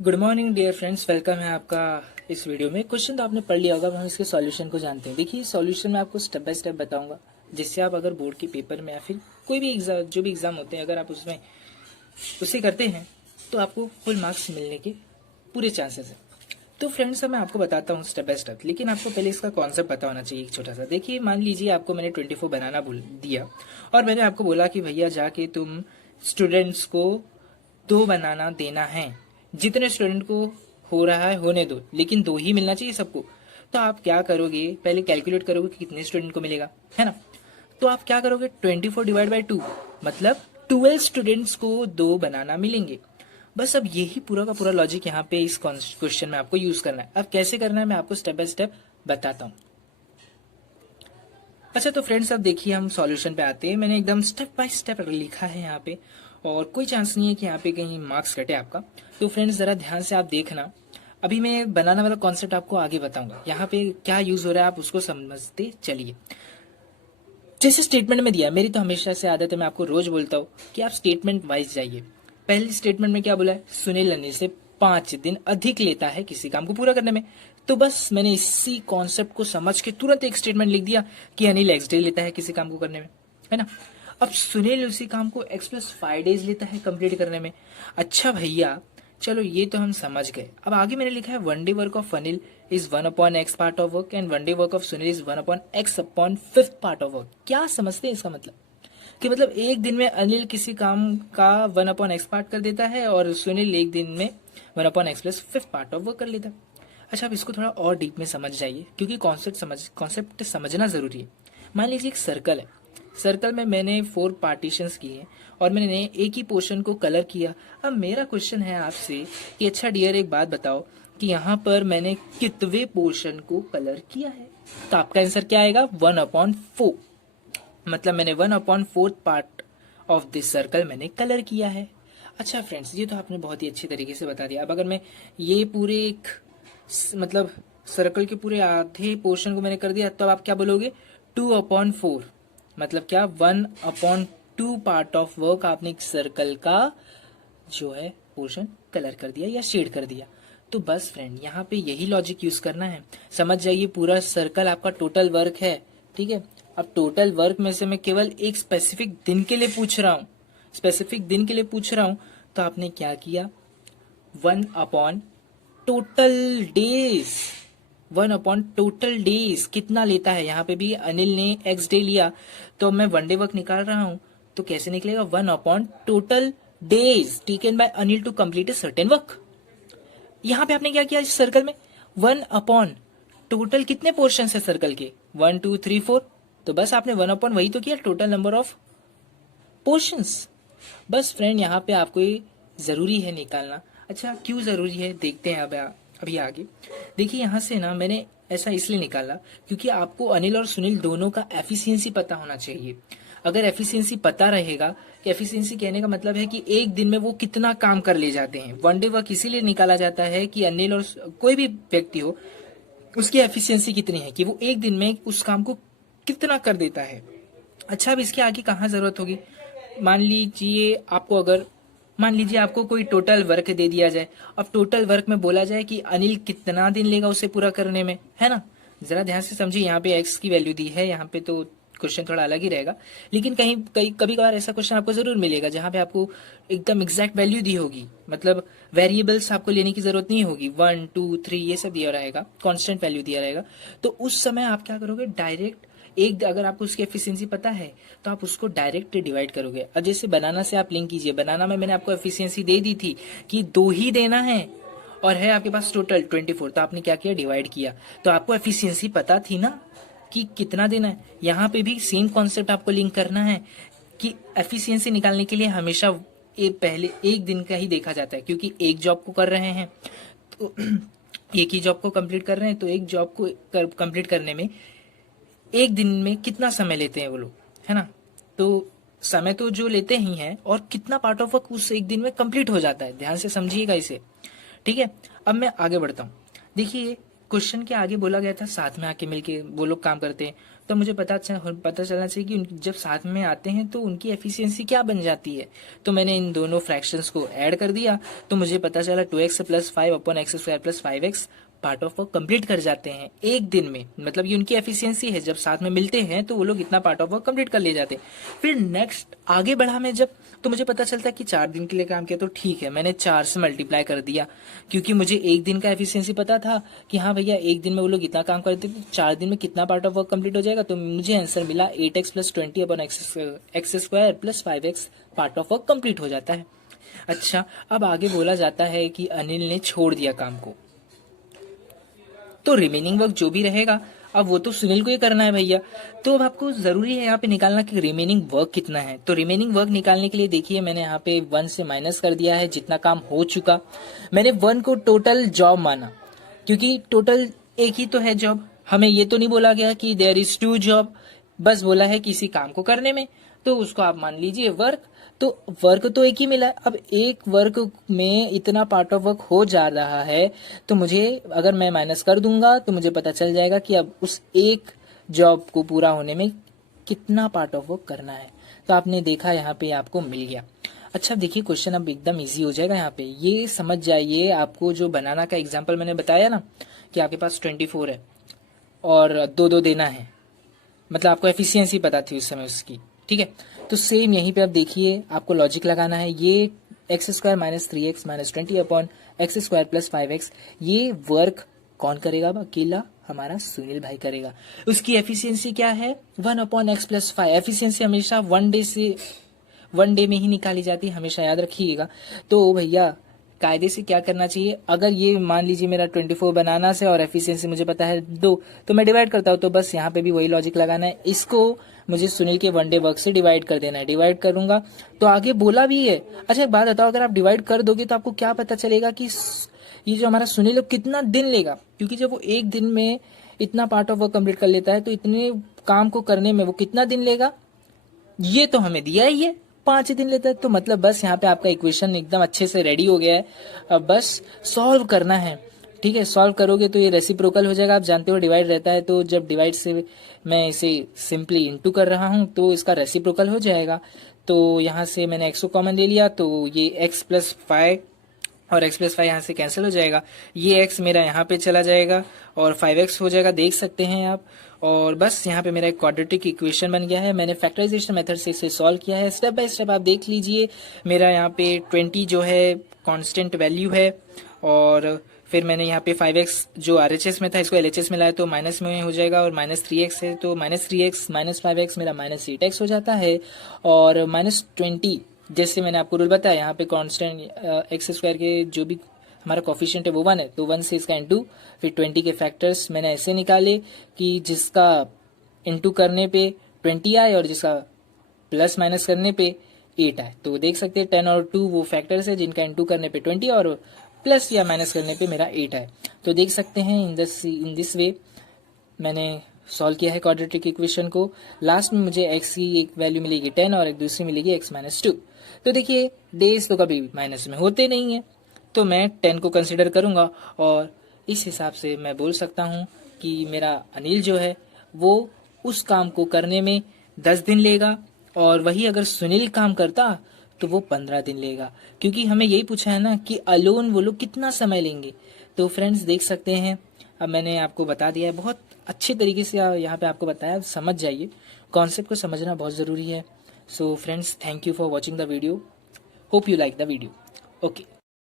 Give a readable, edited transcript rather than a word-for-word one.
Good morning dear friends, welcome है आपका इस वीडियो में। क्वेश्चन तो आपने पढ़ लिया होगा, अब हम इसके सॉल्यूशन को जानते हैं। देखिए, सॉल्यूशन मैं आपको स्टेप बाय स्टेप बताऊंगा, जिससे आप अगर बोर्ड के पेपर में या फिर कोई भी एग्जाम, जो भी एग्जाम होते हैं, अगर आप उसमें उसे करते हैं तो आपको फुल मार्क्स मिलने के पूरे चांसेस हैं। तो फ्रेंड्स, अब मैं आपको बताता हूँ स्टेप बाय स्टेप, लेकिन आपको पहले इसका कॉन्सेप्ट पता होना चाहिए एक छोटा सा। देखिए, मान लीजिए आपको मैंने 24 बनाना बोल दिया और मैंने आपको बोला कि भैया जाके तुम स्टूडेंट्स को 2 बनाना देना है। जितने स्टूडेंट को हो रहा है होने दो, लेकिन 2 ही मिलना चाहिए सबको। तो आप क्या करोगे, पहले कैलकुलेट करोगे कि कितने स्टूडेंट को मिलेगा, है ना। तो आप क्या करोगे, 24 डिवाइड बाई 2, मतलब 12 स्टूडेंट्स को 2 बनाना मिलेंगे। बस अब यही पूरा का पूरा लॉजिक यहाँ पे इस क्वेश्चन में आपको यूज करना है। अब कैसे करना है मैं आपको स्टेप बाय स्टेप बताता हूँ। अच्छा, तो फ्रेंड्स अब देखिए, हम सॉल्यूशन पे आते हैं। मैंने एकदम स्टेप बाय स्टेप लिखा है यहाँ पे, और कोई चांस नहीं है कि यहाँ पे कहीं मार्क्स कटे आपका। तो फ्रेंड्स जरा ध्यान से आप देखना। अभी मैं बनाना वाला कॉन्सेप्ट आपको आगे बताऊंगा, यहाँ पे क्या यूज हो रहा है आप उसको समझते चलिए। जैसे स्टेटमेंट में दिया, मेरी तो हमेशा से आदत है, मैं आपको रोज बोलता हूँ कि आप स्टेटमेंट वाइज जाइए। पहली स्टेटमेंट में क्या बोला है, सुनील अनिल से 5 दिन अधिक लेता है किसी काम को पूरा करने में। तो बस मैंने इसी कॉन्सेप्ट को समझ के तुरंत एक स्टेटमेंट लिख दिया कि अनिल एक्स डे लेता है किसी काम को करने में, है ना। अब सुनील उसी काम को एक्स प्लस 5 डेज लेता है कंप्लीट करने में। अच्छा भैया, चलो ये तो हम समझ गए। अब आगे मैंने लिखा है one day work of Anil is 1/x part of work and one day work of Sunil is 1/x/5 part of work. क्या समझते हैं इसका मतलब, कि मतलब एक दिन में अनिल किसी काम का 1/x पार्ट कर देता है और सुनील एक दिन में 1/x+5 पार्ट ऑफ वर्क कर लेता है। अच्छा, अब इसको थोड़ा और डीप में समझ जाइए, क्योंकि कॉन्सेप्ट समझना जरूरी है। मान लीजिए एक सर्कल है, सर्कल में मैंने 4 पार्टीशंस किए हैं और मैंने एक ही पोर्शन को कलर किया। अब मेरा क्वेश्चन है आपसे कि अच्छा डियर, एक बात बताओ कि यहाँ पर मैंने कितवे पोर्शन को कलर किया है। तो आपका आंसर क्या आएगा, 1/4। मतलब मैंने 1/4 पार्ट ऑफ दिस सर्कल मैंने कलर किया है। अच्छा फ्रेंड्स, ये तो आपने बहुत ही अच्छी तरीके से बता दिया। अब अगर मैं ये पूरे एक मतलब सर्कल के पूरे आधे पोर्शन को मैंने कर दिया, तब आप क्या बोलोगे, 2/4। मतलब क्या, 1/2 पार्ट ऑफ वर्क आपने एक सर्कल का जो है पोर्शन कलर कर दिया या शेड कर दिया। तो बस फ्रेंड, यहाँ पे यही लॉजिक यूज करना है। समझ जाइए, पूरा सर्कल आपका टोटल वर्क है, ठीक है। अब टोटल वर्क में से मैं केवल एक स्पेसिफिक दिन के लिए पूछ रहा हूँ, स्पेसिफिक दिन के लिए पूछ रहा हूँ। तो आपने क्या किया, 1/टोटल डेज। 1/टोटल डेज कितना लेता है, यहाँ पे भी अनिल ने एक्स डे लिया, तो मैं वन डे वर्क निकाल रहा हूँ। तो कैसे निकलेगा, 1/टोटल days taken by Anil to complete a certain work. यहाँ पे आपने क्या किया, इस सर्कल में 1/, टोटल कितने पोर्शन है सर्कल के, 1 2 3 4। तो बस आपने 1/ वही तो किया, टोटल नंबर ऑफ पोर्शंस। बस फ्रेंड, यहाँ पे आपको ये जरूरी है निकालना। अच्छा, क्यों जरूरी है देखते हैं अब अभी आगे। देखिए, यहाँ से ना मैंने ऐसा इसलिए निकाला क्योंकि आपको अनिल और सुनील दोनों का एफिशिएंसी पता होना चाहिए। अगर एफिशिएंसी पता रहेगा, एफिशिएंसी कहने का मतलब है कि एक दिन में वो कितना काम कर ले जाते हैं। वन डे वर्क इसीलिए निकाला जाता है कि अनिल और कोई भी व्यक्ति हो, उसकी एफिशिएंसी कितनी है, कि वो एक दिन में उस काम को कितना कर देता है। अच्छा, अब इसके आगे कहाँ जरूरत होगी, मान लीजिए आपको कोई टोटल वर्क दे दिया जाए। अब टोटल वर्क में बोला जाए कि अनिल कितना दिन लेगा उसे पूरा करने में, है ना। जरा ध्यान से समझिए, यहाँ पे एक्स की वैल्यू दी है, यहाँ पे तो क्वेश्चन थोड़ा अलग ही रहेगा। लेकिन कहीं कहीं कभी कभार ऐसा क्वेश्चन आपको जरूर मिलेगा जहां पे आपको एकदम एग्जैक्ट वैल्यू दी होगी, मतलब वेरिएबल्स आपको लेने की जरूरत नहीं होगी, 1 2 3 ये सब दिया रहेगा, कांस्टेंट वैल्यू दिया रहेगा। तो उस समय आप क्या करोगे, डायरेक्ट एक, अगर आपको उसकी एफिशिएंसी पता है तो आप उसको डायरेक्ट डिवाइड करोगे। अब जैसे बनाना से आप लिंक कीजिए, बनाना में मैंने आपको एफिशिएंसी दे दी थी कि 2 ही देना है और है आपके पास टोटल 24, तो आपने क्या किया, डिवाइड किया। तो आपको एफिशिएंसी पता थी ना कि कितना देना है। यहाँ पे भी सेम कॉन्सेप्ट आपको लिंक करना है कि एफिशिएंसी निकालने के लिए हमेशा पहले एक दिन का ही देखा जाता है, क्योंकि एक जॉब को कर रहे हैं तो एक ही जॉब को कंप्लीट कर रहे हैं, तो एक जॉब को कंप्लीट करने में एक दिन में कितना समय लेते हैं वो लोग, है ना। तो समय तो जो लेते ही हैं, और कितना पार्ट ऑफ वर्क उस एक दिन में कंप्लीट हो जाता है, ध्यान से समझिएगा इसे, ठीक है। अब मैं आगे बढ़ता हूँ। देखिए, क्वेश्चन के आगे बोला गया था साथ में आके मिलके वो लोग काम करते हैं, तो मुझे पता चलना चाहिए कि जब साथ में आते हैं तो उनकी एफिशिएंसी क्या बन जाती है। तो मैंने इन दोनों फ्रैक्शंस को ऐड कर दिया, तो मुझे पता चला 2x plus 5 upon x square plus 5x part of work complete कर जाते हैं एक दिन में। मतलब ये उनकी एफिशिएंसी है, जब साथ में मिलते हैं तो वो लोग इतना पार्ट ऑफ वर्क कंप्लीट कर ले जाते हैं। फिर नेक्स्ट आगे बढ़ा मैं जब, तो मुझे पता चलता है कि 4 दिन के लिए काम किया, तो ठीक है मैंने 4 से मल्टीप्लाई कर दिया, क्योंकि मुझे एक दिन का एफिशिएंसी पता था कि हाँ भैया एक दिन में वो लोग इतना काम करते थे, 4 दिन में कितना पार्ट ऑफ वर्क कंप्लीट हो जाएगा। तो मुझे आंसर मिला 8x plus 20 upon x square plus 5x part of work complete हो जाता है। अच्छा, अब आगे बोला जाता है कि अनिल ने छोड़ दिया काम को, तो रिमेनिंग वर्क जो भी रहेगा अब वो तो सुनील को ही करना है भैया। तो अब आपको जरूरी है यहाँ पे निकालना कि रिमेनिंग वर्क कितना है। तो रिमेनिंग वर्क निकालने के लिए देखिए मैंने यहाँ पे 1 से माइनस कर दिया है जितना काम हो चुका। मैंने 1 को टोटल जॉब माना, क्योंकि टोटल एक ही तो है जॉब, हमें ये तो नहीं बोला गया कि देयर इज 2 जॉब, बस बोला है किसी काम को करने में, तो उसको आप मान लीजिए वर्क। तो वर्क तो एक ही मिला है, अब एक वर्क में इतना पार्ट ऑफ वर्क हो जा रहा है, तो मुझे अगर मैं माइनस कर दूंगा तो मुझे पता चल जाएगा कि अब उस एक जॉब को पूरा होने में कितना पार्ट ऑफ वर्क करना है। तो आपने देखा यहाँ पे आपको मिल गया। अच्छा देखिए क्वेश्चन अब एकदम इजी हो जाएगा। यहाँ पे ये समझ जाइए, आपको जो बनाना का एग्जाम्पल मैंने बताया ना कि आपके पास 24 है और 2 देना है, मतलब आपको एफिशिएंसी पता थी उस समय उसकी, ठीक है। तो सेम यहीं पे आप देखिए आपको लॉजिक लगाना है। ये x square minus 3x minus 20 upon x square plus 5x, ये वर्क कौन करेगा? अकेला हमारा सुनील भाई करेगा। उसकी एफिशिएंसी क्या है? 1 अपॉन एक्स प्लस 5। एफिशिएंसी हमेशा 1 डे में ही निकाली जाती है, हमेशा याद रखिएगा। तो भैया कायदे से क्या करना चाहिए, अगर ये मान लीजिए मेरा 24 बनाना से और एफिशिएंसी मुझे पता है 2, तो मैं डिवाइड करता हूँ। तो बस यहाँ पे भी वही लॉजिक लगाना है, इसको मुझे सुनील के 1 डे वर्क से डिवाइड कर देना है। डिवाइड करूंगा तो आगे बोला भी है। अच्छा एक बात बताओ, अगर आप डिवाइड कर दोगे तो आपको क्या पता चलेगा कि ये जो हमारा सुनील कितना दिन लेगा? क्योंकि जब वो एक दिन में इतना पार्ट ऑफ वर्क कंप्लीट कर लेता है तो इतने काम को करने में वो कितना दिन लेगा, ये तो हमें दिया ही है 5 दिन लेता है। तो मतलब बस यहाँ पे आपका इक्वेशन एकदम अच्छे से रेडी हो गया है, अब बस सॉल्व करना है, ठीक है। सॉल्व करोगे तो ये रेसिप्रोकल हो जाएगा, आप जानते हो डिवाइड रहता है, तो जब डिवाइड से मैं इसे सिंपली इनटू कर रहा हूँ तो इसका रेसिप्रोकल हो जाएगा। तो यहाँ से मैंने x को कॉमन ले लिया, तो ये x प्लस 5 और x प्लस 5 यहाँ से कैंसिल हो जाएगा, ये x मेरा यहाँ पे चला जाएगा और 5x हो जाएगा, देख सकते हैं आप। और बस यहाँ पे मेरा एक क्वाड्रेटिक इक्वेशन बन गया है। मैंने फैक्टराइजेशन मेथड से इसे सॉल्व किया है, स्टेप बाय स्टेप आप देख लीजिए। मेरा यहाँ पे 20 जो है कांस्टेंट वैल्यू है, और फिर मैंने यहाँ पे 5x जो RHS में था इसको LHS में लाया तो माइनस में हो जाएगा, और -3x है तो -3x माइनस 5x मेरा -8x हो जाता है। और -20 जैसे मैंने आपको रूल बताया, यहाँ पे कांस्टेंट एक्स स्क्वायर के जो भी हमारा कोफिशिएंट है वो 1 है, तो 1 से इसका इनटू, फिर 20 के फैक्टर्स मैंने ऐसे निकाले कि जिसका इनटू करने पे 20 आए और जिसका प्लस माइनस करने पे 8 आए। तो देख सकते हैं 10 और 2 वो फैक्टर्स है जिनका इनटू करने पे 20 और प्लस या माइनस करने पे मेरा 8 आए। तो देख सकते हैं इन दिस वे मैंने सॉल्व किया है क्वाड्रेटिक इक्वेशन को। लास्ट में मुझे x की एक वैल्यू मिलेगी 10 और एक दूसरी मिलेगी x माइनस 2। तो देखिए डेज तो कभी माइनस में होते नहीं है, तो मैं 10 को कंसिडर करूंगा, और इस हिसाब से मैं बोल सकता हूं कि मेरा अनिल जो है वो उस काम को करने में 10 दिन लेगा, और वही अगर सुनील काम करता तो वो 15 दिन लेगा, क्योंकि हमें यही पूछा है ना कि अलोन वो लोग कितना समय लेंगे। तो फ्रेंड्स देख सकते हैं, अब मैंने आपको बता दिया है, बहुत अच्छे तरीके से यहाँ पे आपको बताया, समझ जाइए, कॉन्सेप्ट को समझना बहुत ज़रूरी है। So friends thank you for watching the video, hope you like the video. Okay.